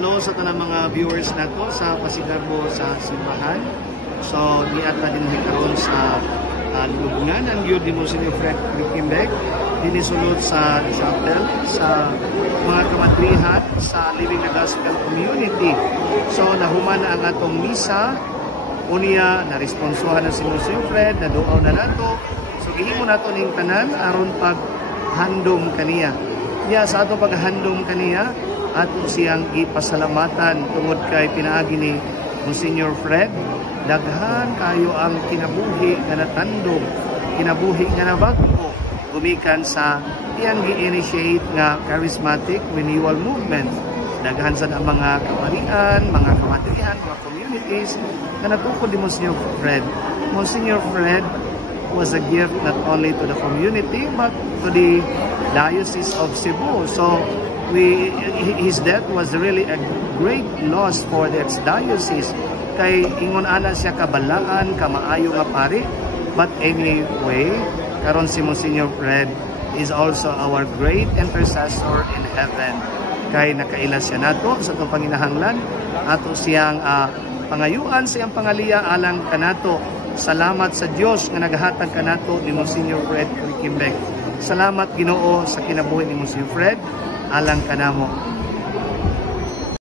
Hello sa tanang mga viewers nato sa pasigarbo sa simbahan. So, niat na din karon sa lubungan ang gyud ni Monsignor Fred Riquimbeg dinisulod sa chapel sa mga kamatrihan sa Living the Gospel Community. So, nahuman ang atong misa. Unya, na-responsuhan na si Monsignor Fred, naduaw na nato. So, gihimo nato ning tanan aron paghandom kaniya. Sa ato paghandom kaniya, ato siyang ipasalamatan tungod kay pinaagi ni Monsignor Fred. Daghan kayo ang kinabuhi nga natandog, kinabuhi nga nabago gumikan sa iyang gi-initiate nga charismatic renewal movement. Daghan sa mga kamarian, mga kamatrihan, mga communities na natukod ni Monsignor Fred. Monsignor Fred was a gift not only to the community but to the Diocese of Cebu. So his death was really a great loss for the ex-diocese. Kay ingon ana siya kabalaan, kamaayo nga pari. But anyway, karon si Monsignor Fred is also our great intercessor in heaven. Kay nakaila siya nato sa itong panginahanglan. Ato siyang pangayuan sa iyang pangaliya alang kanato. Salamat sa Dios nga nagahatag kanato ni Monsignor Fred Riquimbeg. Salamat Ginoo sa kinabuhi ni Monsignor Fred alang kanamo.